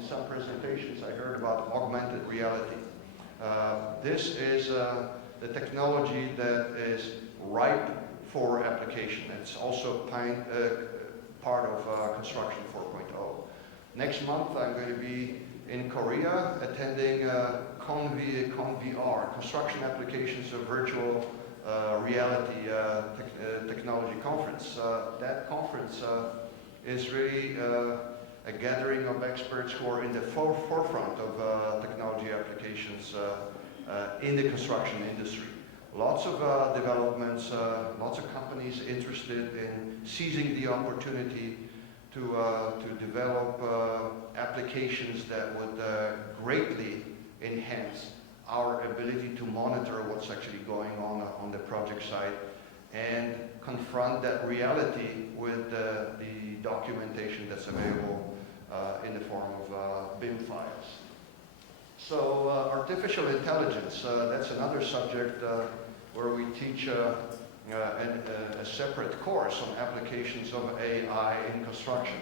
in some presentations I heard about augmented reality. This is the technology that is ripe for application. It's also part of Construction 4.0. Next month I'm going to be in Korea attending ConVR, Construction Applications of Virtual Reality Technology Conference. That conference is really a gathering of experts who are in the forefront of technology applications in the construction industry. Lots of developments, lots of companies interested in seizing the opportunity to develop applications that would greatly enhance our ability to monitor what's actually going on the project site and confront that reality with the documentation that's available in the form of BIM files. So artificial intelligence, that's another subject where we teach a separate course on applications of AI in construction.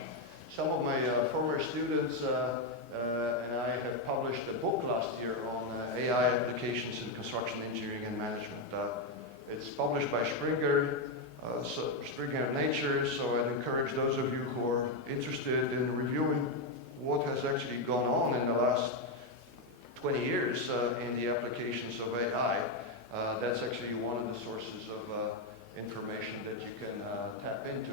Some of my former students and I have published a book last year on AI applications in construction engineering and management. It's published by Springer Nature, so I'd encourage those of you who are interested in reviewing what has actually gone on in the last 20 years in the applications of AI. That's actually one of the sources of information that you can tap into.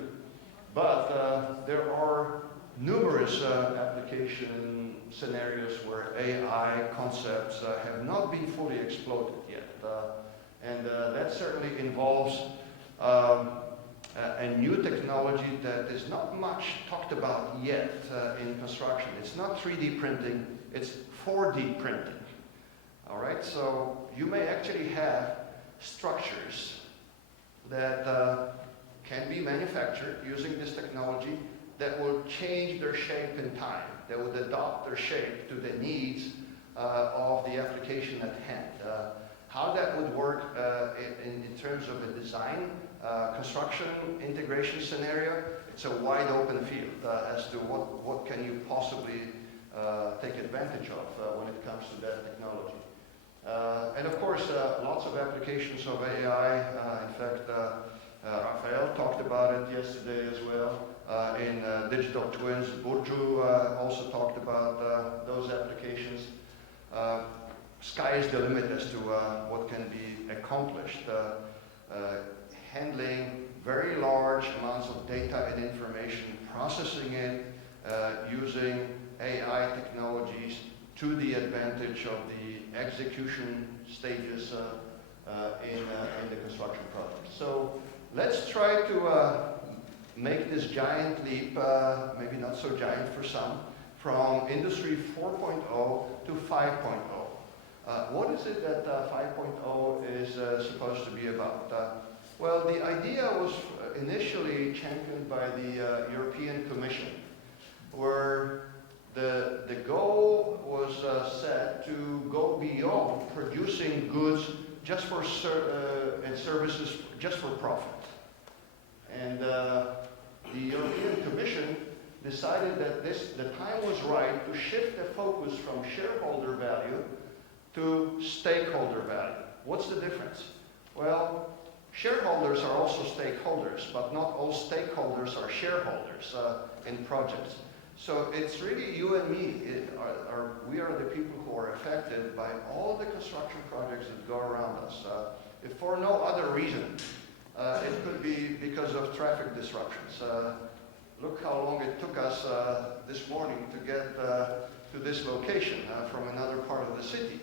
But there are numerous application scenarios where AI concepts have not been fully exploited yet. And that certainly involves a new technology that is not much talked about yet in construction. It's not 3D printing, it's 4D printing. All right, so you may actually have structures that can be manufactured using this technology that will change their shape in time, that would adopt their shape to the needs of the application at hand. How that would work in terms of a design, construction, integration scenario, it's a wide open field as to what can you possibly take advantage of when it comes to that technology. And of course, lots of applications of AI. In fact, Rafael talked about it yesterday as well. In digital twins, Burcu also talked about those applications. Sky is the limit as to what can be accomplished. Handling very large amounts of data and information, processing it using AI technologies to the advantage of the execution stages in the construction project. So let's try to make this giant leap, maybe not so giant for some, from Industry 4.0 to 5.0. What is it that 5.0 is supposed to be about? Well, the idea was initially championed by the European Commission, where the goal was set to go beyond producing goods just for and services just for profit. And the European Commission decided that the time was right to shift the focus from shareholder value to stakeholder value. What's the difference? Well, shareholders are also stakeholders, but not all stakeholders are shareholders in projects. So it's really you and me. We are the people who are affected by all the construction projects that go around us. If for no other reason, it could be because of traffic disruptions. Look how long it took us this morning to get to this location from another part of the city.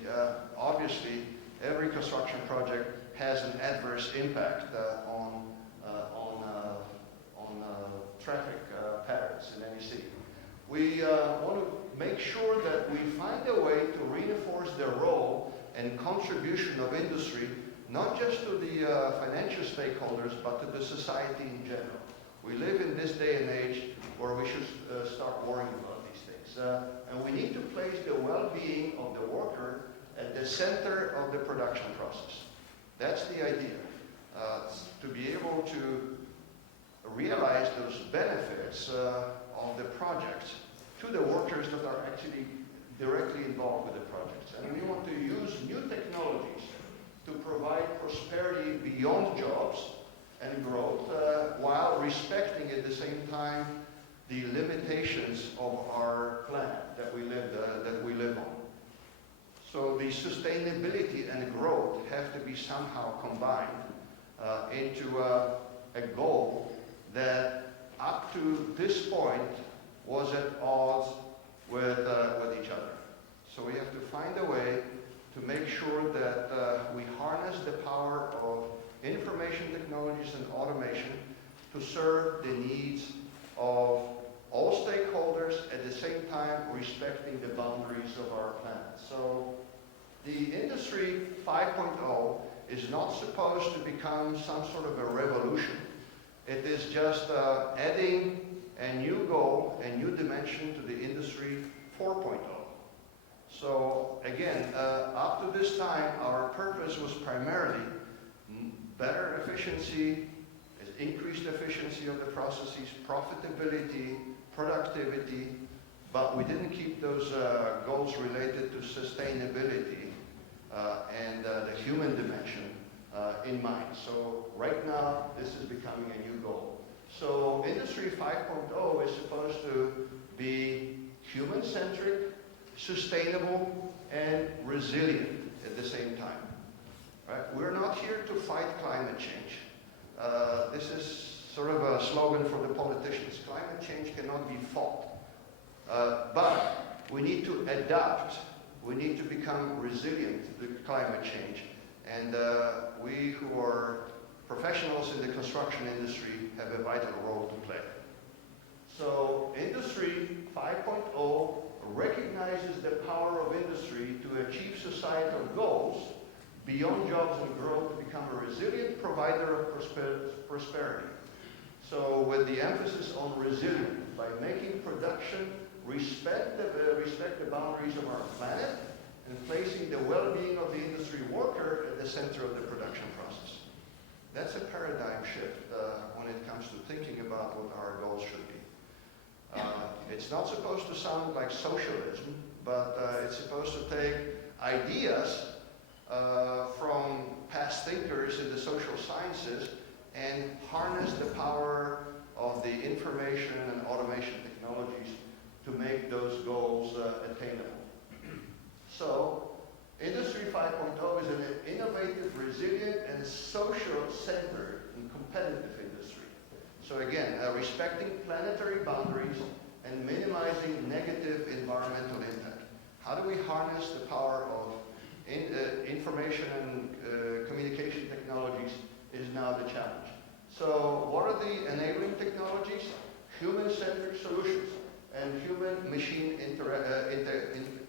Obviously, every construction project has an adverse impact on traffic patterns in any city. We want to make sure that we find a way to reinforce the role and contribution of industry, not just to the financial stakeholders, but to the society in general. We live in this day and age where we should start worrying about these things. And we need to place the well-being of the worker at the center of the production process. That's the idea, to be able to realize those benefits of the projects to the workers that are actually directly involved with the projects. And we want to use new technologies to provide prosperity beyond jobs and growth, while respecting at the same time the limitations of our planet that we live on. So the sustainability and growth have to be somehow combined into a goal that up to this point was at odds with each other. So we have to find a way to make sure that we harness the power of information technologies and automation to serve the needs of all stakeholders, at the same time respecting the boundaries of our planet. So the Industry 5.0 is not supposed to become some sort of a revolution. It is just adding a new goal, a new dimension to the Industry 4.0. So again, up to this time, our purpose was primarily better efficiency, increased efficiency of the processes, profitability, productivity, but we didn't keep those goals related to sustainability and the human dimension in mind. So right now, this is becoming a new goal. So Industry 5.0 is supposed to be human-centric, sustainable, and resilient at the same time. Right? We're not here to fight climate change. This is sort of a slogan for the politicians. Climate change cannot be fought. But we need to adapt. We need to become resilient to climate change. And we who are professionals in the construction industry have a vital role to play. So Industry 5.0 recognizes the power of industry to achieve societal goals beyond jobs and growth, to become a resilient provider of prosperity. So with the emphasis on resilience, by making production respect the boundaries of our planet and placing the well-being of the industry worker at the center of the production process. That's a paradigm shift when it comes to thinking about what our goals should be. It's not supposed to sound like socialism, but it's supposed to take ideas from past thinkers in the social sciences and harness the power of the information and automation technologies to make those goals attainable. So, Industry 5.0 is an innovative, resilient, and social-centered and competitive industry. So again, respecting planetary boundaries and minimizing negative environmental impact. How do we harness the power of information and communication technologies is now the challenge. So what are the enabling technologies? Human-centric solutions and human-machine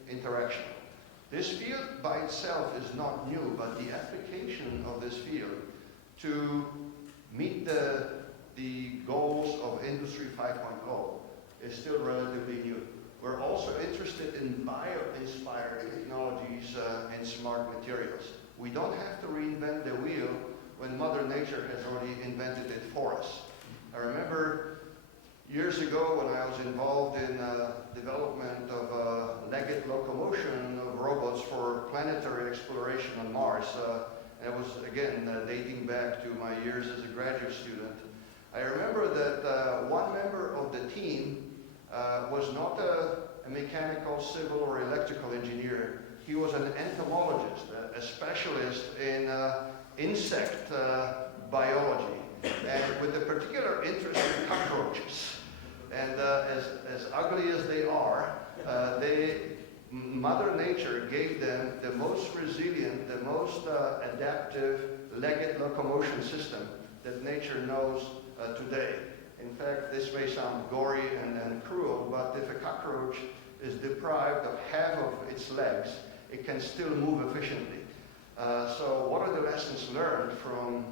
interaction. This field by itself is not new, but the application of this field to meet the goals of Industry 5.0 is still relatively new. We're also interested in bio-inspired technologies and smart materials. We don't have to reinvent the wheel when Mother Nature has already invented it for us. I remember years ago when I was involved in development of legged locomotion of robots for planetary exploration on Mars. And it was, again, dating back to my years as a graduate student. I remember that one member of the team was not a mechanical, civil, or electrical engineer. He was an entomologist, a specialist in insect biology, and with a particular interest in cockroaches. And as ugly as they are, Mother Nature gave them the most resilient, the most adaptive legged locomotion system that nature knows today. In fact, this may sound gory and cruel, but if a cockroach is deprived of half of its legs, it can still move efficiently. So what are the lessons learned from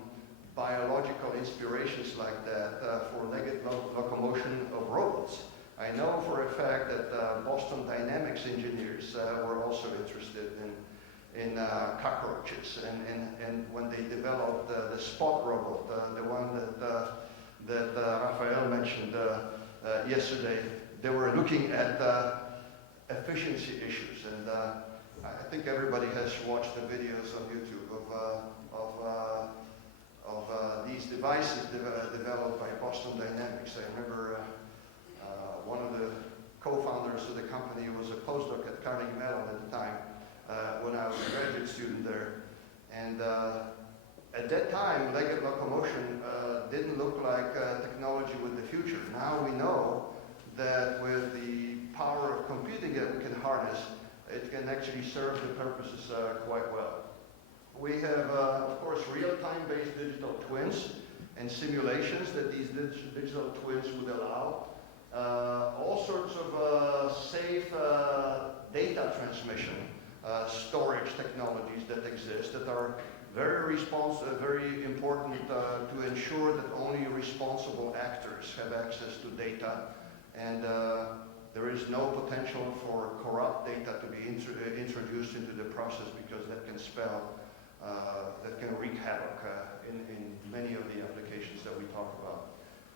biological inspirations like that for legged locomotion of robots? I know for a fact that Boston Dynamics engineers were also interested in cockroaches, and when they developed the Spot robot, the one that Raphael mentioned yesterday, they were looking at efficiency issues. And I think everybody has watched the videos on YouTube of these devices developed by Boston Dynamics. I remember one of the co-founders of the company was a postdoc at Carnegie Mellon at the time when I was a graduate student there. And at that time, legged locomotion didn't look like technology with the future. Now we know that with the power of computing that we can harness, it can actually serve the purposes quite well. We have, of course, real-time based digital twins and simulations that these digital twins would allow. All sorts of safe data transmission, storage technologies that exist that are very important to ensure that only responsible actors have access to data, and there is no potential for corrupt data to be introduced into the process, because that can wreak havoc in many of the applications that we talk about.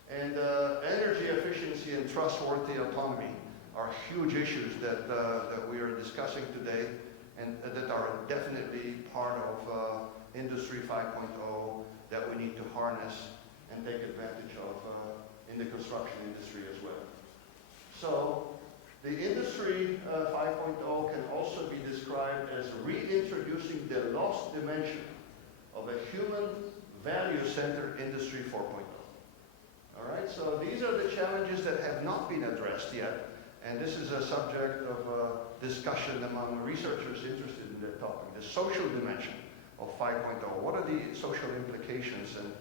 And energy efficiency and trustworthy autonomy are huge issues that we are discussing today, and that are definitely part of Industry 5.0 that we need to harness and take advantage of in the construction industry as well. So the Industry 5.0 can also be described as reintroducing the lost dimension of a human value-centered Industry 4.0. All right, so these are the challenges that have not been addressed yet, and this is a subject of discussion among researchers interested in that topic, the social dimension of 5.0. What are the social implications, and